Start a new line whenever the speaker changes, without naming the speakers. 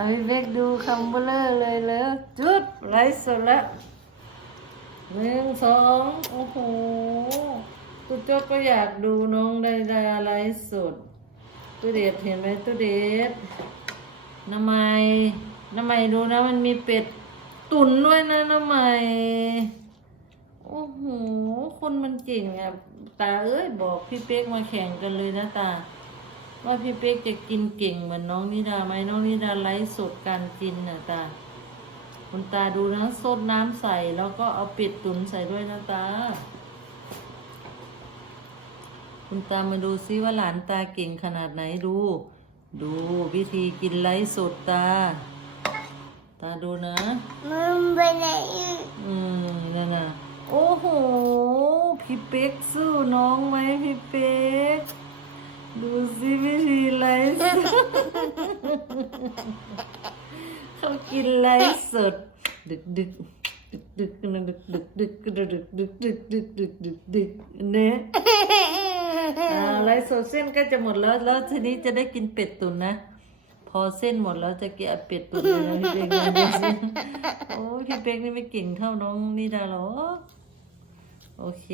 าพี่เบกดูคำเบลอเลยเลยจุดไลฟ์สดละหนึ่งสองโอ้โหตุ๊ดจดก็อยากดูน้องไดดาไลฟ์สดตู้เด็ดเห็นไหมตู้เด็ดน้ำไมน้ำไมดูนะมันมีเป็ดตุ๋นด้วยนะน้ำไมโอ้โห คนมันเก่งอะตาเอ้ยบอกพี่เป๊กมาแข่งกันเลยนะตา ว่าพี่เป๊กจะกินเก่งเหมือนน้องนิดาไหมน้องนิดาไลฟ์สดการกินน่ะตาคุณตาดูนะสดน้ำใส่แล้วก็เอาเป็ดตุ๋นใส่ด้วยนะตา คุณตามาดูซิว่าหลานตาเก่งขนาดไหนดู ดูวิธีกินไลฟ์สดตา ตาดูนะ
มันไปไหน
อืมนั่นน่ะโอ้โห พี่เป๊กสู้น้องไหมพี่เป๊ก ดูสิวิธีไลฟ์สด เขากินไลฟ์สด ดึกดึกดึกดึกดึกดึกดึกดึกดึกดึกดึกดึกดึกดึกดึกเนี่ยอ่าไลฟ์สดเส้นก็จะหมดแล้ว แล้วทีนี้จะได้กินเป็ดตุ๋นนะ พอเส้นหมดแล้วจะกินเป็ดตุ๋นเลยนะพี่เป๊กนะดูสิโอ้พี่เป๊กนี่ไม่เก่งเท่าน้องนิดาหรอ โอเค